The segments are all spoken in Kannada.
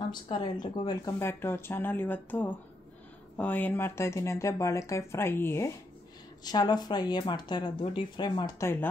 ನಮಸ್ಕಾರ ಎಲ್ರಿಗೂ welcome back to our channel. ಇವತ್ತು ಏನು ಮಾಡ್ತಾಯಿದ್ದೀನಿ ಅಂದರೆ ಬಾಳೆಕಾಯಿ ಶಾಲೋ ಫ್ರೈಯೇ ಮಾಡ್ತಾ ಇರೋದು, ಡೀಪ್ ಫ್ರೈ ಮಾಡ್ತಾಯಿಲ್ಲ.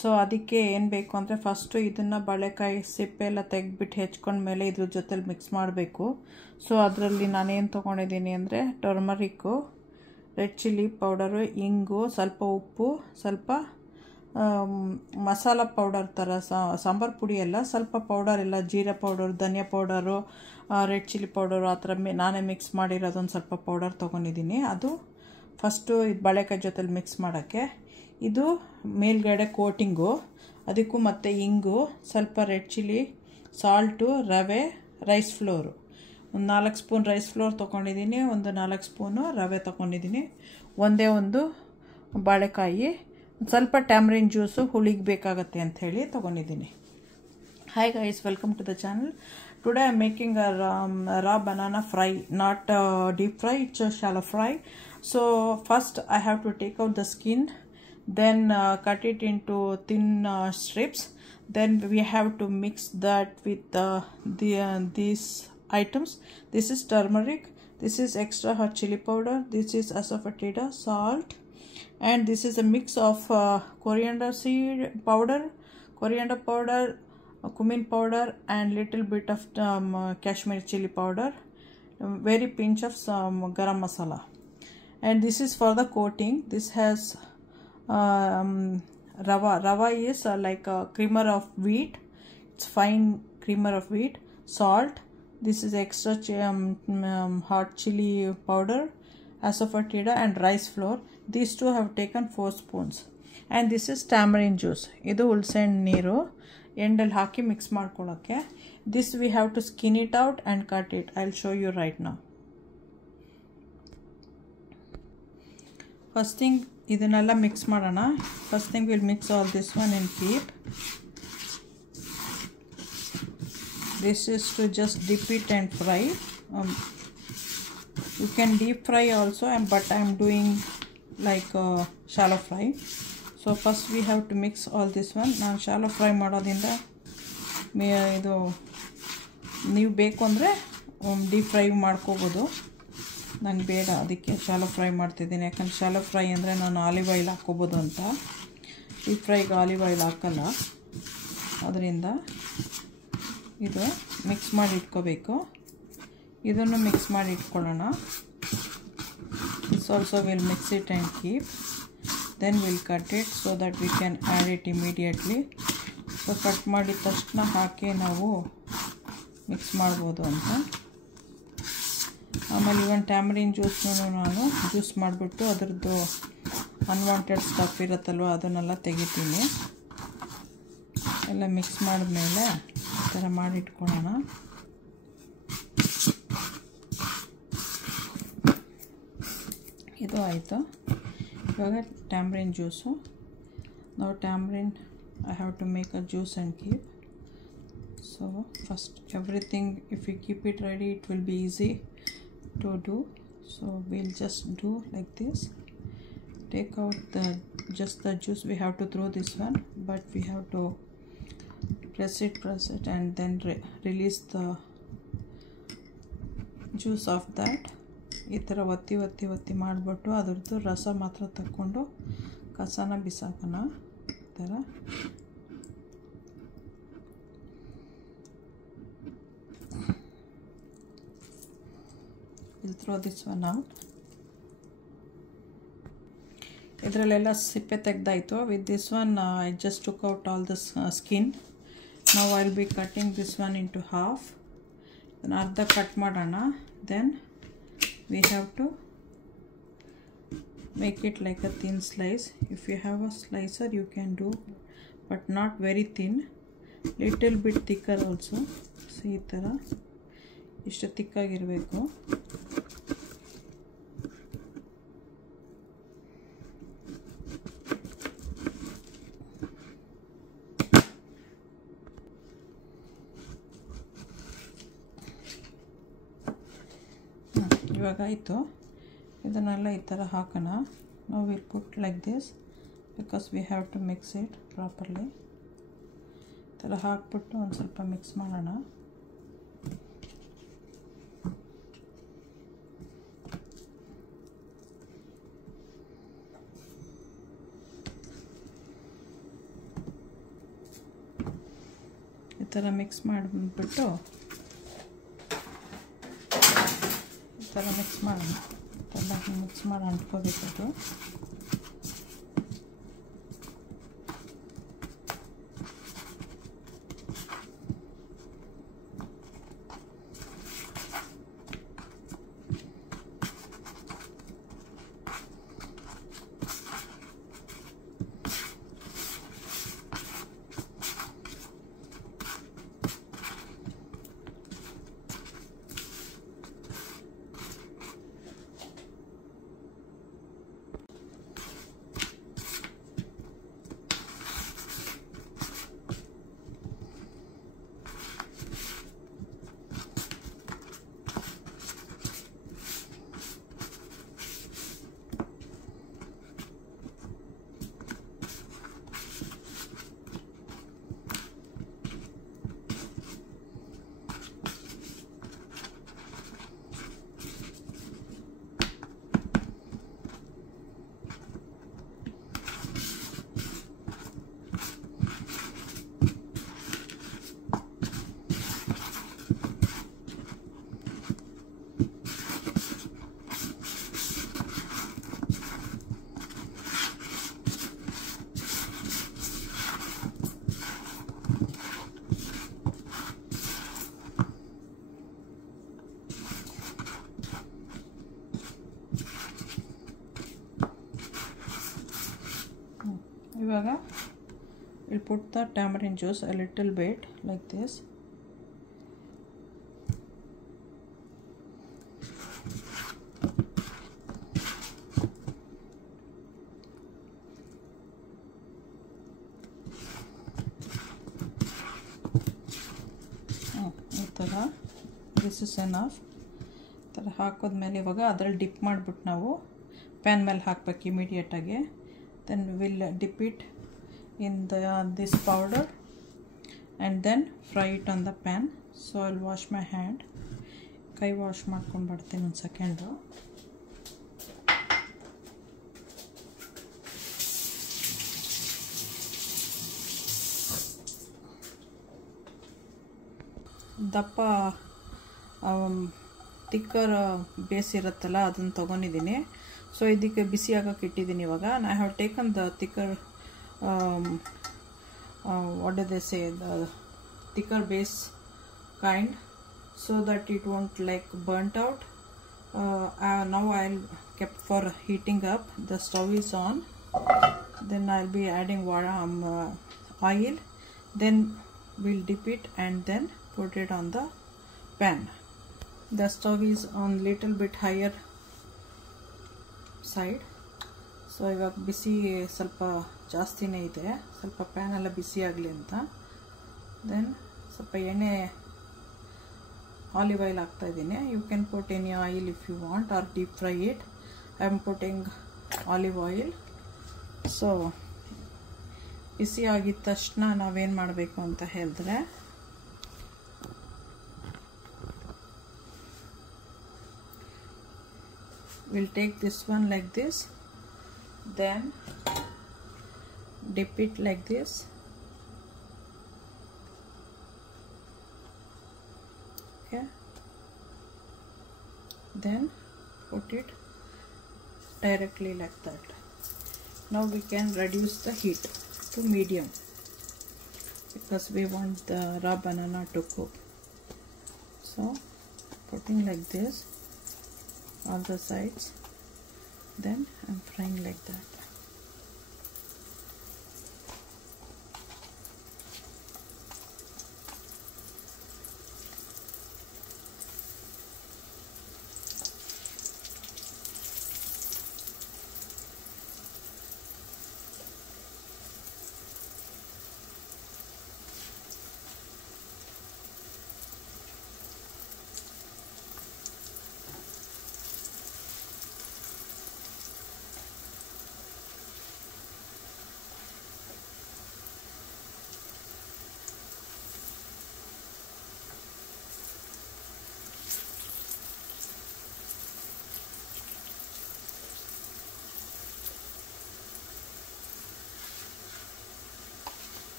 ಸೊ ಅದಕ್ಕೆ ಏನು ಬೇಕು ಅಂದರೆ ಫಸ್ಟು ಇದನ್ನು ಬಾಳೆಕಾಯಿ ಸಿಪ್ಪೆ ಎಲ್ಲ ತೆಗೆದ್ಬಿಟ್ಟು ಹೆಚ್ಕೊಂಡ್ಮೇಲೆ ಇದ್ರ ಜೊತೆಲಿ ಮಿಕ್ಸ್ ಮಾಡಬೇಕು. ಸೊ ಅದರಲ್ಲಿ ನಾನೇನು ತೊಗೊಂಡಿದ್ದೀನಿ ಅಂದರೆ ಟರ್ಮರಿಕ್ಕು, ರೆಡ್ ಚಿಲ್ಲಿ ಪೌಡರು, ಇಂಗು, ಸ್ವಲ್ಪ ಉಪ್ಪು, ಸ್ವಲ್ಪ ಮಸಾಲ ಪೌಡರ್ ಥರ ಸಾಂಬಾರು ಪುಡಿ ಎಲ್ಲ ಸ್ವಲ್ಪ ಪೌಡರ್ ಎಲ್ಲ ಜೀರಾ ಪೌಡರ್, ಧನಿಯಾ ಪೌಡರು, ರೆಡ್ ಚಿಲ್ಲಿ ಪೌಡರು ಆ ಥರ ನಾನೇ ಮಿಕ್ಸ್ ಮಾಡಿರೋದೊಂದು ಸ್ವಲ್ಪ ಪೌಡರ್ ತೊಗೊಂಡಿದ್ದೀನಿ. ಅದು ಫಸ್ಟು ಇದು ಬಾಳೆಕಾಯಿ ಜೊತೆಲಿ ಮಿಕ್ಸ್ ಮಾಡೋಕ್ಕೆ. ಇದು ಮೇಲ್ಗಡೆ ಕೋಟಿಂಗು, ಅದಕ್ಕೂ ಮತ್ತು ಇಂಗು, ಸ್ವಲ್ಪ ರೆಡ್ ಚಿಲ್ಲಿ, ಸಾಲ್ಟು, ರವೆ, ರೈಸ್ ಫ್ಲೋರು, ಒಂದು 4 ಸ್ಪೂನ್ ರೈಸ್ ಫ್ಲೋರ್ ತೊಗೊಂಡಿದ್ದೀನಿ, ಒಂದು 4 ಸ್ಪೂನು ರವೆ ತೊಗೊಂಡಿದ್ದೀನಿ, ಒಂದೇ ಒಂದು ಬಾಳೆಕಾಯಿ, ಸ್ವಲ್ಪ ಟ್ಯಾಮ್ರಿನ್ ಜ್ಯೂಸು ಹುಳಿಗೆ ಬೇಕಾಗತ್ತೆ ಅಂಥೇಳಿ ತೊಗೊಂಡಿದ್ದೀನಿ. Hi guys, welcome to the channel. Today I am making a raw banana fry, not deep fry, it's a shallow fry. So first I have to take out the skin, then cut it into thin strips. Then we have to mix that with these items. This is turmeric, this is extra hot chili powder, this is asafoetida, salt, and this is a mix of coriander powder, cumin powder, and little bit of Kashmiri chili powder, very pinch of some garam masala. And this is for the coating. This has rava is like a creamer of wheat, it's fine creamer of wheat, salt, this is extra hot chili powder, asafoetida, and rice flour. These two have taken 4 spoons. And this is tamarind juice. Idu hulsehಣ್ಣು ನೀರು ಎಂಡಲ್ಲಿ ಹಾಕಿ ಮಿಕ್ಸ್ ಮಾಡ್ಕೊಳ್ಳೋಕ್ಕೆ. This we have to skin it out and cut it. I'll show you right now. First thing ಇದನ್ನೆಲ್ಲ ಮಿಕ್ಸ್ ಮಾಡೋಣ. First thing we'll mix all this one and keep. This is to just dip it and fry. You can deep fry also, but I'm doing like shallow fry. So first we have to mix all this one. ನಾನು shallow fry ಮಾಡೋದ್ರಿಂದ ಇದು ನೀವು ಬೇಕು ಅಂದರೆ ಡೀಪ್ ಫ್ರೈ ಮಾಡ್ಕೋಬೋದು, ನಂಗೆ ಬೇಡ, ಅದಕ್ಕೆ ಶಾಲೋ ಫ್ರೈ ಮಾಡ್ತಿದ್ದೀನಿ. ಯಾಕಂದ್ರೆ ಶಾಲೋ ಫ್ರೈ ಅಂದರೆ ನಾನು ಆಲಿವ್ ಆಯಿಲ್ ಹಾಕ್ಕೋಬೋದು ಅಂತ, ಡೀಪ್ ಫ್ರೈಗೆ ಆಲಿವ್ ಆಯಿಲ್ ಹಾಕಲ್ಲ. ಅದರಿಂದ ಇದು ಮಿಕ್ಸ್ ಮಾಡಿ ಇಟ್ಕೋಬೇಕು. ಇದನ್ನು ಮಿಕ್ಸ್ ಮಾಡಿ ಇಟ್ಕೊಳ್ಳೋಣ. This also will mix it and keep. Then we'll cut it so that we can add it immediately. So cut ಮಾಡಿದ ತಕ್ಷಣ ಹಾಕಿ ನಾವು ಮಿಕ್ಸ್ ಮಾಡ್ಬೋದು ಅಂತ. ಆಮೇಲೆ ಇವನ್ ಟ್ಯಾಮರಿನ್ ಜ್ಯೂಸ್ನೂ ನಾನು ಜ್ಯೂಸ್ ಮಾಡಿಬಿಟ್ಟು ಅದರದ್ದು ಅನ್ವಾಂಟೆಡ್ ಸ್ಟಫ್ ಇರುತ್ತಲ್ವ ಅದನ್ನೆಲ್ಲ ತೆಗಿತೀನಿ. ಎಲ್ಲ ಮಿಕ್ಸ್ ಮಾಡಿದ್ಮೇಲೆ ಈ ಥರ ಮಾಡಿಟ್ಕೊಳ್ಳೋಣ. ಇದು ಆಯಿತು. ಇವಾಗ ಟ್ಯಾಮ್ರಿನ್ ಜ್ಯೂಸು. ನಾವು tamarind I have to make a juice and keep. So first everything, if we keep it ready, it will be easy to do. So we'll just do like this. Take out just the juice. We have to throw this one, but we have to press it and then release the juice of that. ಈ ಥರ ಒತ್ತಿ ಮಾಡಿಬಿಟ್ಟು ಅದರದ್ದು ರಸ ಮಾತ್ರ ತಕ್ಕೊಂಡು ಕಸನ ಬಿಸಾಕೋಣ. ಈ ಥರ will throw this one out. ಇದರಲ್ಲೆಲ್ಲ ಸಿಪ್ಪೆ ತೆಗೆದಾಯಿತು. With this one I just took out all the skin. Now I will be cutting this one into half. ಇದನ್ನು ಅರ್ಧ ಕಟ್ ಮಾಡೋಣ. Then we have to make it like a thin slice. If you have a slicer you can do, but not very thin, little bit thicker also. See ಈ ಥರ ಇಷ್ಟು ತಿಕ್ಕಾಗಿರಬೇಕು. ಇವಾಗ ಆಯಿತು. ಇದನ್ನೆಲ್ಲ ಈ ಥರ ಹಾಕೋಣ. ನಾವು will put like this because we have to mix it properly. ಈ ಥರ ಹಾಕ್ಬಿಟ್ಟು ಒಂದು ಸ್ವಲ್ಪ ಮಿಕ್ಸ್ ಮಾಡೋಣ. ಥರ ಮಿಕ್ಸ್ ಮಾಡಿಬಿಟ್ಟು ಈ ಥರ ಮಿಕ್ಸ್ ಮಾಡಿ ಅಂಟ್ಕೋಬೇಕದು. ಇವಾಗ we'll put the tamarind juice a little bit like this. ಈ ಥರ ದಿಸ್ ಇಸ್ ಎನಫ್. ಈ ಥರ ಹಾಕೋದ್ಮೇಲೆ ಇವಾಗ ಅದರಲ್ಲಿ ಡಿಪ್ ಮಾಡಿಬಿಟ್ಟು ನಾವು ಪ್ಯಾನ್ ಮೇಲೆ ಹಾಕಬೇಕು ಇಮಿಡಿಯೇಟಾಗಿ. Then we will dip it in this powder and then fry it on the pan. So I'll wash my hand. ಕೈ ವಾಶ್ ಮಾಡ್ಕೊಂಡು ಬರ್ತೀನಿ ಒಂದು ಸೆಕೆಂಡು. ದಪ್ಪ ತಿಕ್ಕರ್ ಬೇಸ್ ಇರುತ್ತಲ್ಲ ಅದನ್ನು ತೊಗೊಂಡಿದ್ದೀನಿ. ಸೊ ಇದಕ್ಕೆ ಬಿಸಿ ಆಗೋಕ್ಕೆ ಇಟ್ಟಿದ್ದೀನಿ ಇವಾಗ. I have taken the thicker what do they say, the thicker base kind so that it won't like burnt out. Now I'll kept for heating up. The stove is on. Then I'll be adding oil. Then we'll dip it and then put it on the pan. The stove is on little bit higher side. So ಇವಾಗ ಬಿಸಿ ಸ್ವಲ್ಪ ಜಾಸ್ತಿನೇ ಇದೆ, ಸ್ವಲ್ಪ ಪ್ಯಾನ್ ಎಲ್ಲ ಬಿಸಿ ಆಗಲಿ ಅಂತ. ದೆನ್ ಸ್ವಲ್ಪ ಎಣ್ಣೆ ಆಲಿವ್ ಆಯಿಲ್ ಹಾಕ್ತಾ ಇದ್ದೀನಿ. You can put any oil if you want or deep fry it. I am putting olive oil. So ಬಿಸಿ ಆಗಿದ ತಕ್ಷಣ ನಾವೇನು ಮಾಡಬೇಕು ಅಂತ ಹೇಳಿದ್ರೆ, we'll take this one like this, then dip it like this, okay, then put it directly like that. Now we can reduce the heat to medium because we want the raw banana to cook. So putting like this all the sides, then I'm frying like that.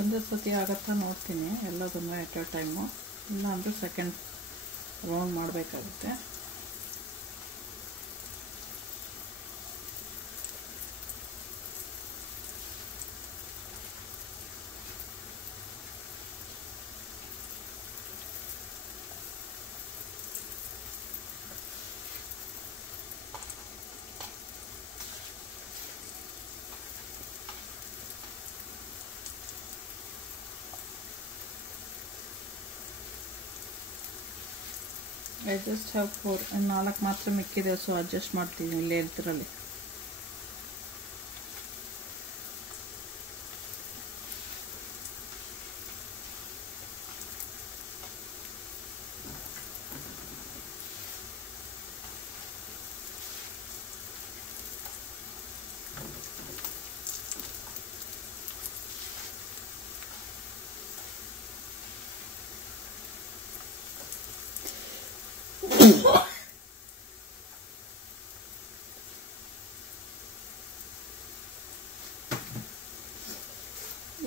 ಒಂದೇ ಸತಿ ಆಗತ್ತಾ ನೋಡ್ತೀನಿ ಎಲ್ಲದನ್ನು ಎಟ್ ಎ ಟೈಮು, ಇಲ್ಲ ಅಂದರೆ ಸೆಕೆಂಡ್ ರೌಂಡ್ ಮಾಡಬೇಕಾಗುತ್ತೆ. ಐ ಜಸ್ಟ್ ಹ್ಯಾವ್ 4, 4 ಮಾತ್ರ ಮಿಕ್ಕಿದೆ, ಸೊ ಅಡ್ಜಸ್ಟ್ ಮಾಡ್ತೀನಿ ಇಲ್ಲೇ ಇದ್ರಲ್ಲಿ.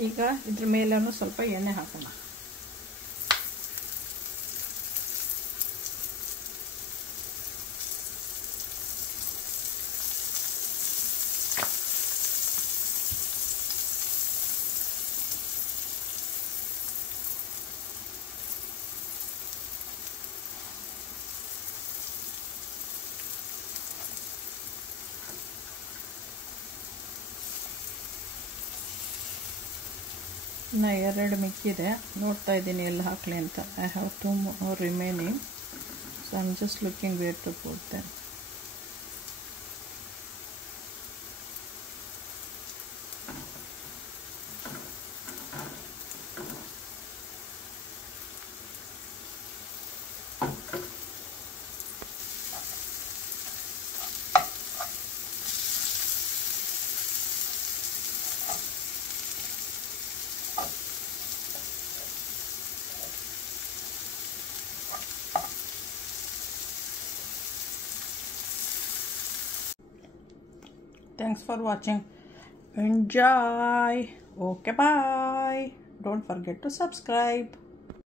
ಈಗ ಇದ್ರ ಮೇಲೂ ಸ್ವಲ್ಪ ಎಣ್ಣೆ ಹಾಕೋಣ. ಇನ್ನು 2 ಮಿಕ್ಕಿದೆ, ನೋಡ್ತಾ ಇದ್ದೀನಿ ಎಲ್ಲಿ ಹಾಕಲಿ ಅಂತ. I have 2 more remaining, so I am just looking where to put them. Thanks for watching. Enjoy. Okay, bye. Don't forget to subscribe.